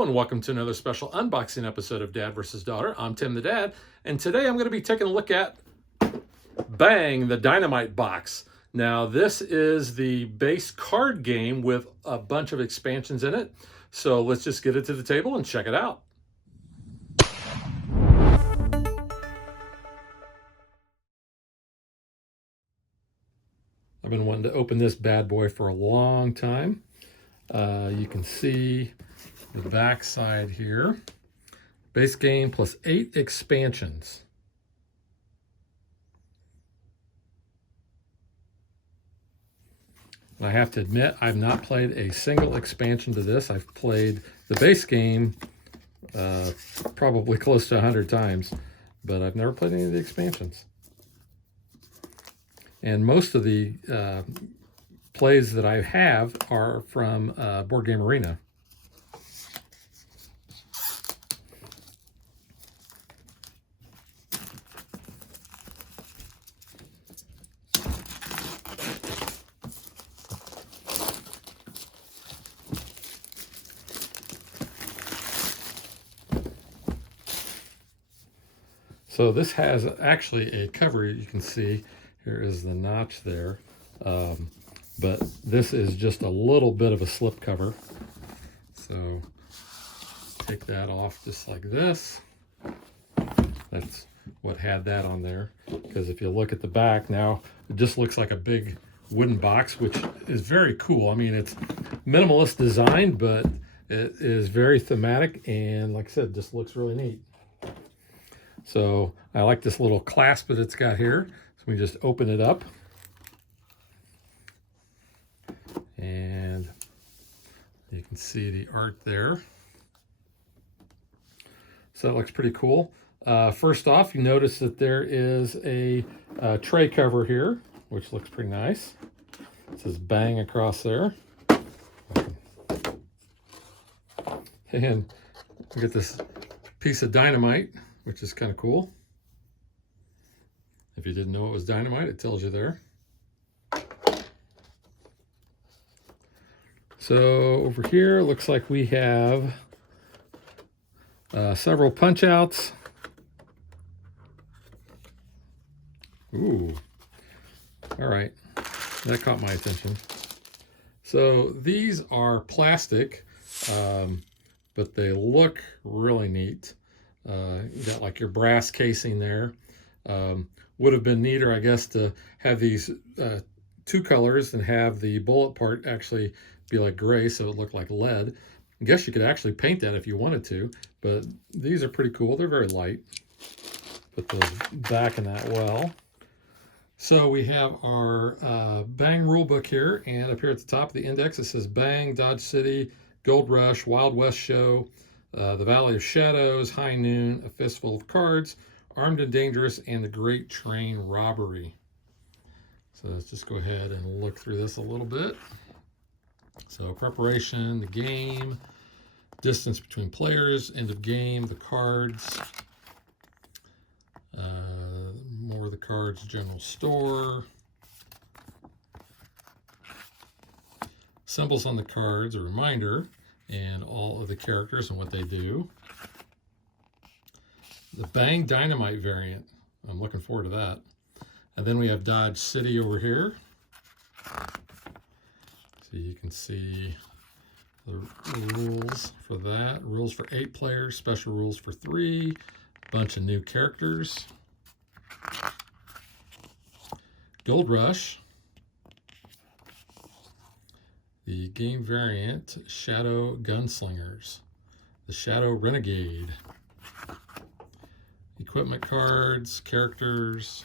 Hello and welcome to another special unboxing episode of Dad vs. Daughter. I'm Tim the Dad, and today I'm going to be taking a look at Bang, the Dynamite box. Now this is the base card game with a bunch of expansions in it. So let's just get it to the table and check it out. I've been wanting to open this bad boy for a long time. You can see the back side here. Base game plus 8 expansions. I have to admit, I've not played a single expansion to this. I've played the base game probably close to 100 times, but I've never played any of the expansions. And most of the plays that I have are from Board Game Arena. So this has actually a cover. You can see here is the notch there, but this is just a little bit of a slip cover. So take that off just like this. That's what had that on there, because if you look at the back now, it just looks like a big wooden box, which is very cool. I mean, it's minimalist design, but it is very thematic, and like I said, just looks really neat. So I like this little clasp that it's got here. So we just open it up. And you can see the art there. So that looks pretty cool. First off, you notice that there is a tray cover here, which looks pretty nice. It says Bang across there. And we get this piece of dynamite, which is kind of cool. If you didn't know it was dynamite, it tells you there. So over here, looks like we have several punch outs. Ooh, all right, that caught my attention. So these are plastic, but they look really neat. You got like your brass casing there. Would have been neater, I guess, to have these two colors and have the bullet part actually be like gray, so it looked like lead. I guess you could actually paint that if you wanted to, but these are pretty cool. They're very light. Put those back in that well. So we have our Bang rulebook here, and up here at the top of the index it says Bang, Dodge City, Gold Rush, Wild West Show, The Valley of Shadows, High Noon, A Fistful of Cards, Armed and Dangerous, and The Great Train Robbery. So let's just go ahead and look through this a little bit. So preparation, the game, distance between players, end of game, the cards, more of the cards, general store, symbols on the cards, a reminder, and all of the characters and what they do. The Bang Dynamite variant. I'm looking forward to that. And then we have Dodge City over here. So you can see the rules for that. Rules for 8 players, special rules for 3, bunch of new characters. Gold Rush. The game variant, Shadow Gunslingers. The Shadow Renegade. Equipment cards, characters.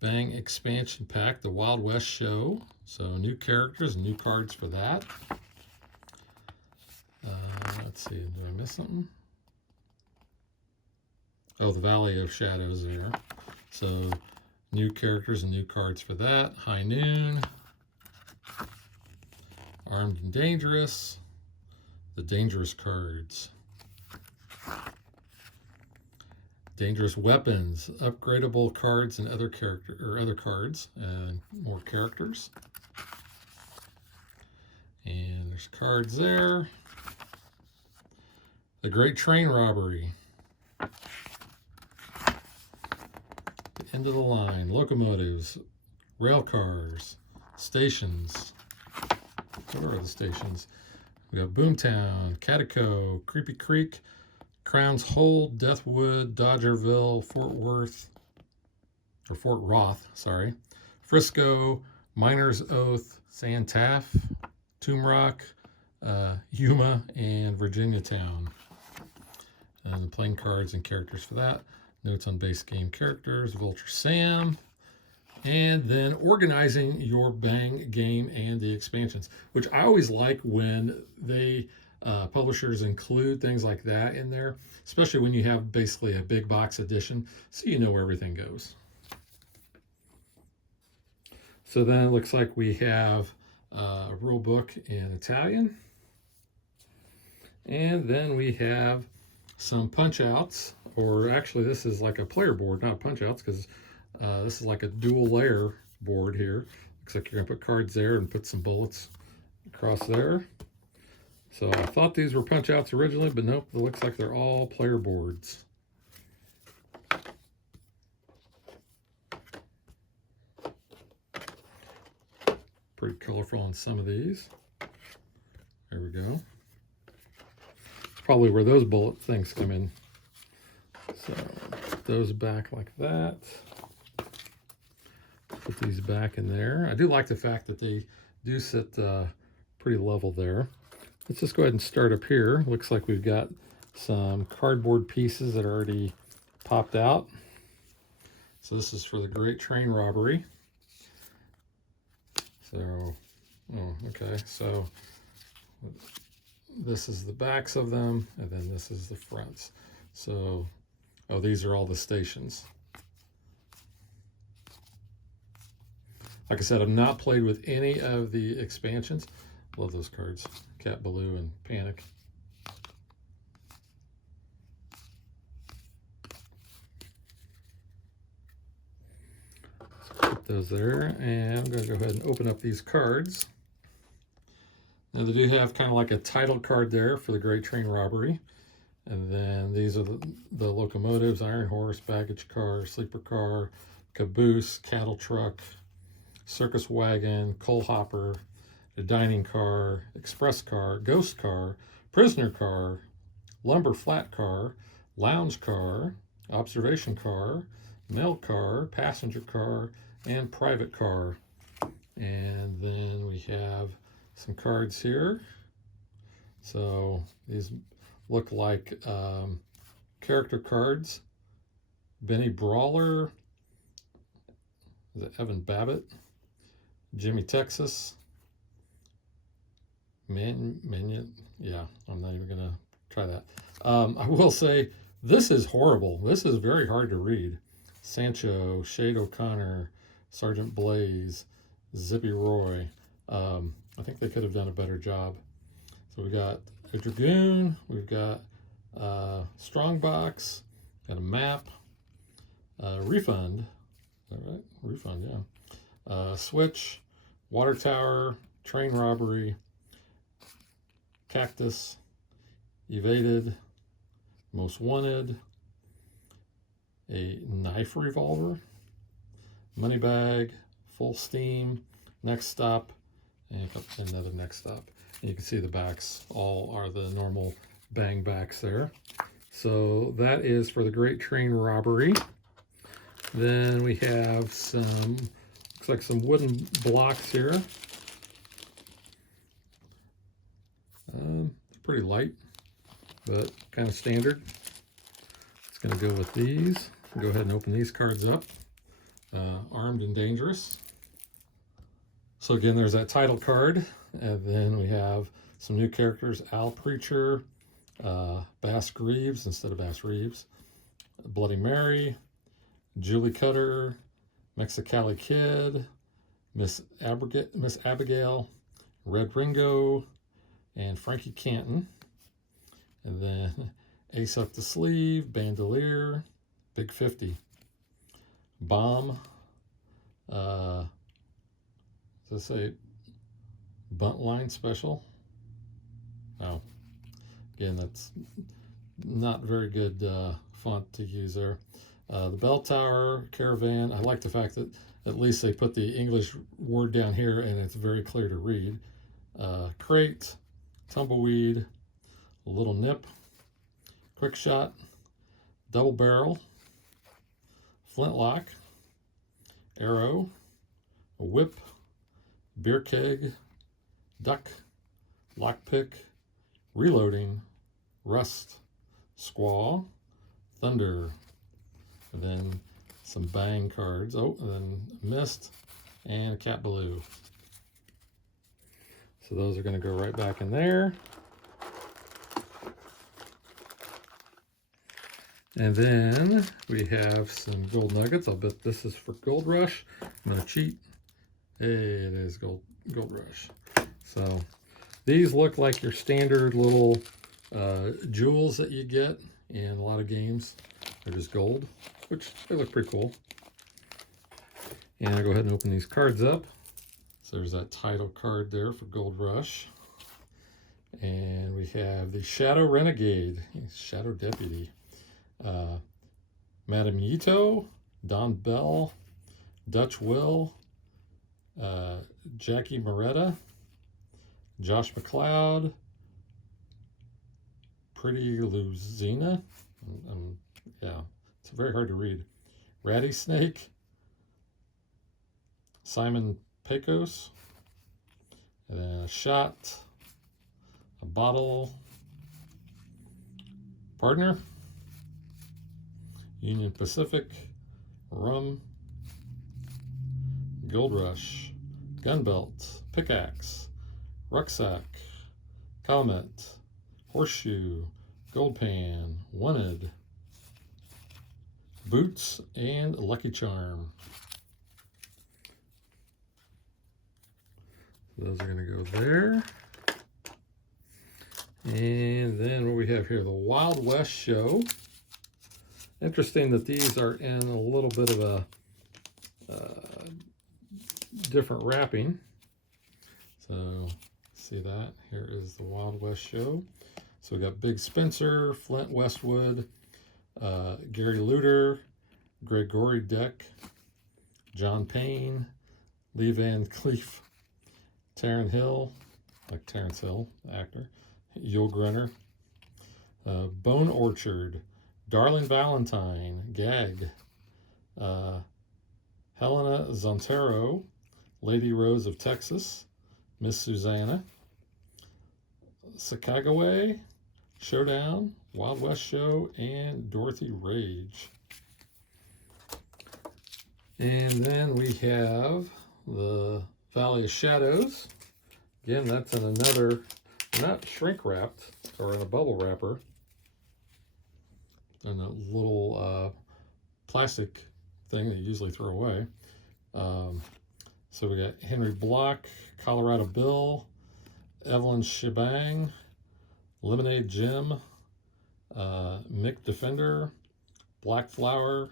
Bang expansion pack, the Wild West Show. So new characters and new cards for that. Let's see, did I miss something? Oh, the Valley of Shadows there. So new characters and new cards for that. High Noon. Armed and Dangerous. The Dangerous cards. Dangerous weapons, upgradable cards and other cards and more characters. And there's cards there. The Great Train Robbery. The end of the line. Locomotives, rail cars, stations. Where are the stations? We got Boomtown, Catico, Creepy Creek, Crown's Hold, Deathwood, Dodgerville, Fort Worth, or Fort Roth, sorry, Frisco, Miner's Oath, Santaf, Tomb Rock, Yuma, and Virginia Town. And playing cards and characters for that. Notes on base game characters, Vulture Sam, and then organizing your Bang game and the expansions, which I always like when they publishers include things like that in there, especially when you have basically a big box edition, so you know where everything goes. So then it looks like we have a rule book in Italian, and then we have some punch outs, or actually this is like a player board, not punch outs, because this is like a dual layer board here. Looks like you're gonna put cards there and put some bullets across there. So I thought these were punch outs originally, but nope, it looks like they're all player boards. Pretty colorful on some of these. There we go. Probably where those bullet things come in. So put those back like that. Put these back in there. I do like the fact that they do sit pretty level there. Let's just go ahead and start up here. Looks like we've got some cardboard pieces that are already popped out. So this is for the Great Train Robbery. So, oh, okay. So this is the backs of them, and then this is the fronts. So, oh, these are all the stations. Like I said, I've not played with any of the expansions. Love those cards. Cat Baloo and Panic. So put those there, and I'm going to go ahead and open up these cards. Now they do have kind of like a title card there for the Great Train Robbery. And then these are the locomotives: Iron Horse, Baggage Car, Sleeper Car, Caboose, Cattle Truck, Circus Wagon, Coal Hopper, the Dining Car, Express Car, Ghost Car, Prisoner Car, Lumber Flat Car, Lounge Car, Observation Car, Mail Car, Passenger Car, and Private Car. And then we have some cards here. So these look like character cards. Benny Brawler, is it Evan Babbitt? Jimmy Texas, yeah, I'm not even gonna try that. I will say this is horrible. This is very hard to read. Sancho, Shade O'Connor, Sergeant Blaze, Zippy Roy. I think they could have done a better job. So we got a Dragoon, we've got Strongbox, got a map, Refund. Is that right? Refund, yeah. Switch, Water Tower, Train Robbery, Cactus, Evaded, Most Wanted, a Knife Revolver, Money Bag, Full Steam, Next Stop, and another Next Stop. And you can see the backs all are the normal Bang backs there. So that is for the Great Train Robbery. Then we have some, looks like some wooden blocks here. Pretty light, but kind of standard. It's going to go with these. Go ahead and open these cards up. Armed and Dangerous. So again, there's that title card, and then we have some new characters: Al Preacher, Bass Greaves instead of Bass Reeves, Bloody Mary, Julie Cutter, Mexicali Kid, Miss Abigail, Red Ringo, and Frankie Canton. And then Ace Up the Sleeve, Bandolier, Big 50, Bomb, does it say Buntline Special. Oh, again, that's not very good font to use there. The Bell Tower, Caravan. I like the fact that at least they put the English word down here and it's very clear to read. Crate, Tumbleweed, Little Nip, Quick Shot, Double Barrel, Flintlock, Arrow, a Whip, Beer Keg, Duck, Lockpick, Reloading, Rust, Squaw, Thunder, and then some Bang cards. Oh, and then Mist and a Cat Baloo. So those are going to go right back in there. And then we have some gold nuggets. I'll bet this is for Gold Rush. I'm going to cheat. Hey, it is Gold Rush. So these look like your standard little jewels that you get in a lot of games. They're just gold, which they look pretty cool. And I'll go ahead and open these cards up. So there's that title card there for Gold Rush. And we have the Shadow Renegade, Shadow Deputy. Madame Yito, Don Bell, Dutch Will, Jackie Moretta, Josh MacLeod, Pretty Luzina. Yeah, it's very hard to read. Ratty Snake, Simon Pecos, and then a shot, a bottle, partner, Union Pacific, rum, Gold Rush, gunbelt, pickaxe, rucksack, comet, horseshoe, gold pan, wanted, boots, and Lucky Charm. So those are going to go there. And then what we have here, the Wild West Show. Interesting that these are in a little bit of a different wrapping. So see that? Here is the Wild West Show. So we got Big Spencer, Flint Westwood, Gary Luter, Gregory Deck, John Payne, Lee Van Cleef, Taryn Hill, like Terrence Hill, actor, Yul Grunner, Bone Orchard, Darling Valentine, Gag, Helena Zontero, Lady Rose of Texas, Miss Susanna, Sakagaway, Showdown, Wild West Show, and Dorothy Rage. And then we have the Valley of Shadows. Again, that's in another, not shrink wrapped, or in a bubble wrapper. And a little plastic thing that you usually throw away. So we got Henry Block, Colorado Bill, Evelyn Shebang, Lemonade Jim, Mick Defender, Black Flower,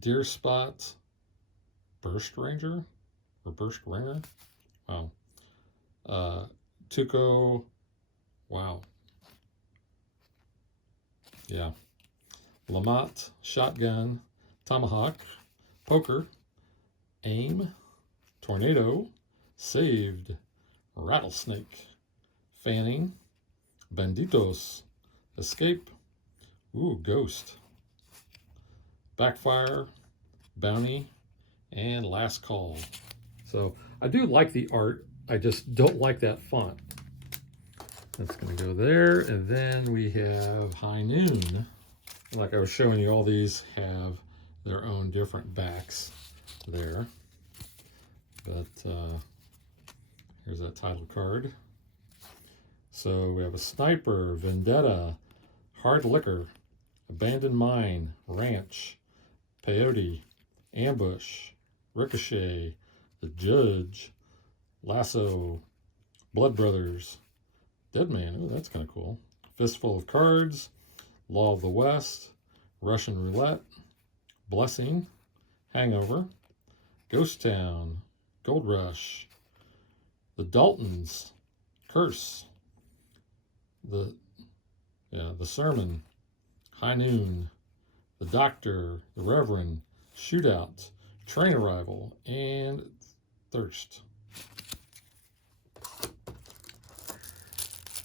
Deer Spot, Burst Ranger, or Burst Ringer. Wow. Tuco, wow. Yeah. Lamont, Shotgun, Tomahawk, Poker, Aim, Tornado, Saved, Rattlesnake, Fanning, Banditos, Escape, ooh, Ghost, Backfire, Bounty, and Last Call. So I do like the art. I just don't like that font. That's going to go there. And then we have High Noon. Like I was showing you, all these have their own different backs there. But here's that title card. So we have a Sniper, Vendetta, Hard Liquor, Abandoned Mine, Ranch, Peyote, Ambush, Ricochet, The Judge, Lasso, Blood Brothers, Dead Man, oh, that's kind of cool. Fistful of Cards, Law of the West, Russian Roulette, Blessing, Hangover, Ghost Town, Gold Rush, the Daltons, Curse, the Sermon, High Noon, the Doctor, the Reverend, Shootout, Train Arrival, and Thirst.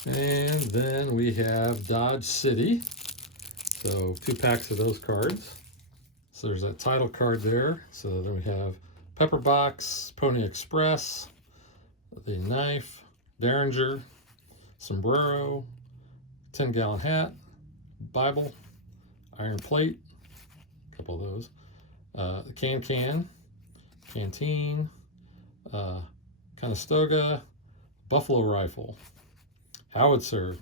And then we have Dodge City. So 2 packs of those cards. So there's that title card there. So then we have Pepper Box, Pony Express, the Knife, Derringer, Sombrero, 10-gallon hat, Bible, Iron Plate, a couple of those, the Canteen, Conestoga, Buffalo Rifle, Howitzer,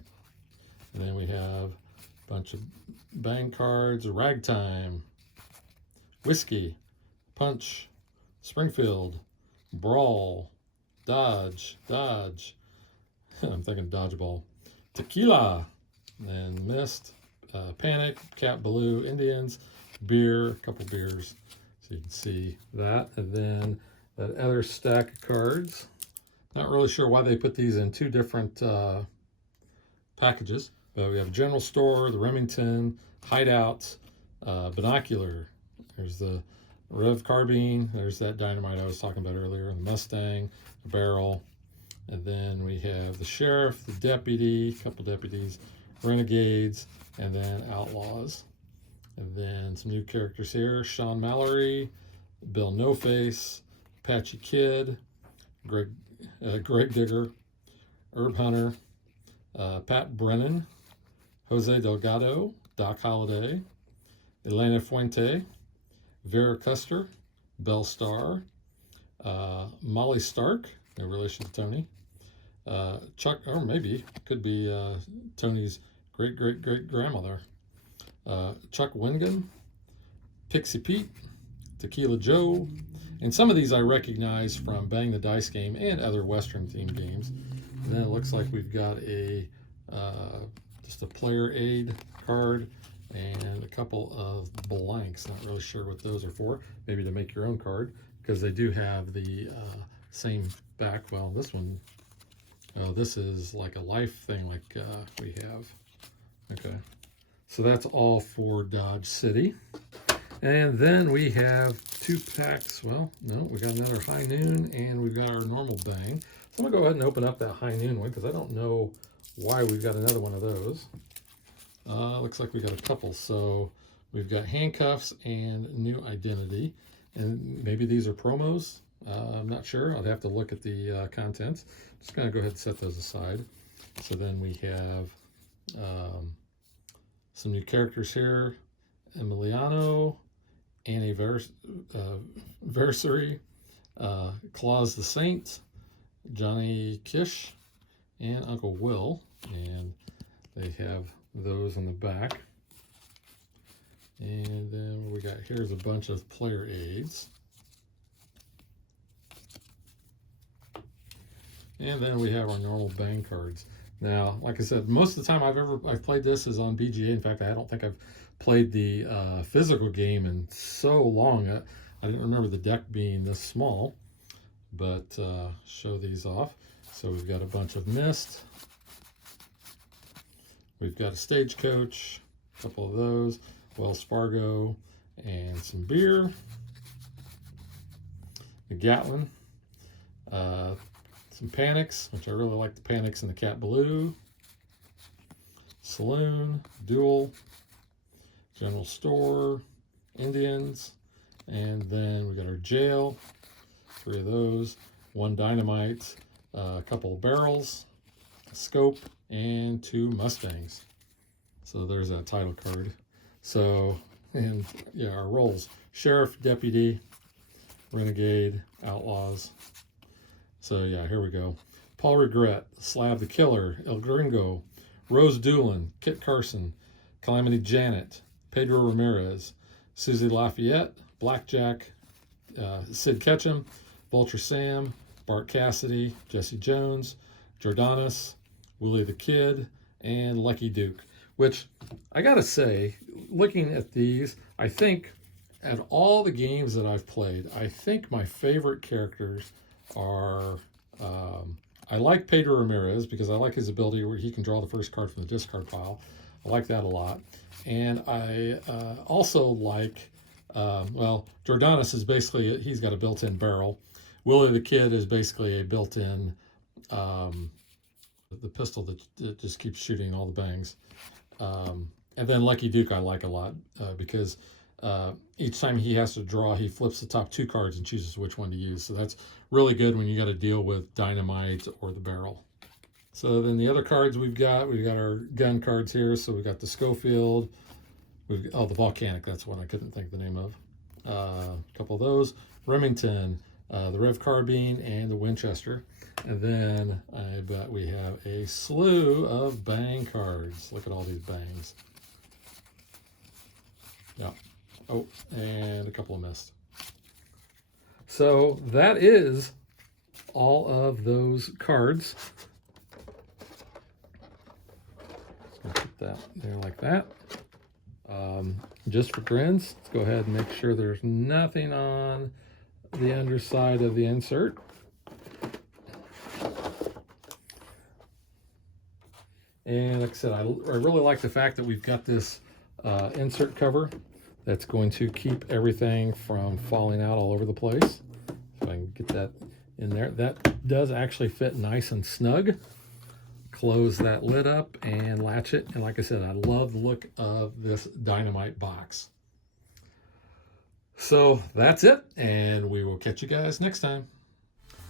and then we have a bunch of bang cards, Ragtime, Whiskey, Punch, Springfield, Brawl, Dodge, I'm thinking Dodgeball, Tequila, and Mist, Panic, Cat Blue, Indians, Beer, a couple beers, so you can see that. And then that other stack of cards. Not really sure why they put these in 2 different packages, but we have General Store, the Remington, Hideout, Binocular. There's the Rev Carbine. There's that Dynamite I was talking about earlier. The Mustang, the Barrel. And then we have the Sheriff, the Deputy, a couple deputies, Renegades, and then Outlaws. And then some new characters here. Sean Mallory, Bill No Face, Apache Kid, Greg Digger, Herb Hunter, Pat Brennan, Jose Delgado, Doc Holliday, Elena Fuente, Vera Custer, Belle Starr, Molly Stark, no relation to Tony, Chuck, or maybe could be Tony's great-great-great-grandmother, Chuck Wingan, Pixie Pete, Tequila Joe, and some of these I recognize from Bang the Dice game and other Western-themed games. And then it looks like we've got a just a player aid card and a couple of blanks. Not really sure what those are for. Maybe to make your own card, because they do have the same back. Well, this one, this is like a life thing like we have. Okay, so that's all for Dodge City. And then we have 2 packs. Well, no, we got another High Noon, and we've got our normal Bang. So I'm going to go ahead and open up that High Noon one, because I don't know why we've got another one of those. Looks like we got a couple. So we've got Handcuffs and New Identity. And maybe these are promos. I'm not sure. I'll have to look at the contents. Just going to go ahead and set those aside. So then we have some new characters here. Emiliano, Anniversary, Claus the Saint, Johnny Kish, and Uncle Will. And they have those on the back. And then what we got here is a bunch of player aids. And then we have our normal Bang cards. Now, like I said, most of the time I've played this is on BGA. In fact, I don't think I've played the physical game in so long. I didn't remember the deck being this small, but show these off. So we've got a bunch of Mist. We've got a Stagecoach, a couple of those, Wells Fargo, and some beer. The Gatlin. Some Panics, which I really like the Panics and the Cat Blue. Saloon, Duel, General Store, Indians, and then we got our Jail, 3 of those, 1 Dynamite, a couple of Barrels, a Scope, and 2 Mustangs. So there's that title card. So, and yeah, our roles: Sheriff, Deputy, Renegade, Outlaws. So yeah, here we go. Paul Regret, Slab the Killer, El Gringo, Rose Doolin, Kit Carson, Calamity Janet, Pedro Ramirez, Susie Lafayette, Blackjack, Sid Ketchum, Vulture Sam, Bart Cassidy, Jesse Jones, Jordanis, Willie the Kid, and Lucky Duke. Which, I gotta say, looking at these, I think at all the games that I've played, I think my favorite characters are I like Pedro Ramirez because I like his ability where he can draw the first card from the discard pile. I like that a lot. And I also like, well, Jordanis is basically, he's got a built-in barrel. Willie the Kid is basically a built-in, the pistol that just keeps shooting all the bangs. And then Lucky Duke I like a lot because each time he has to draw, he flips the top 2 cards and chooses which one to use. So that's really good when you got to deal with Dynamite or the barrel. So then the other cards we've got our gun cards here. So we've got the Schofield, the Volcanic, that's one I couldn't think of the name of. A couple of those, Remington, the Rev Carbine, and the Winchester. And then I bet we have a slew of bang cards. Look at all these bangs. Yeah. Oh, and a couple of missed. So that is all of those cards. Just gonna put that there like that. Just for grins, let's go ahead and make sure there's nothing on the underside of the insert. And like I said, I really like the fact that we've got this insert cover that's going to keep everything from falling out all over the place. If I can get that in there. That does actually fit nice and snug. Close that lid up and latch it. And like I said, I love the look of this Dynamite box. So that's it, and we will catch you guys next time.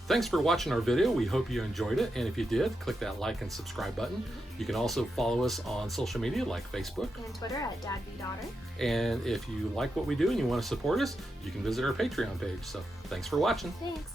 Thanks for watching our video. We hope you enjoyed it. And if you did, click that like and subscribe button. You can also follow us on social media like Facebook and Twitter at DadBeDaughter. And if you like what we do and you want to support us, you can visit our Patreon page. So thanks for watching. Thanks.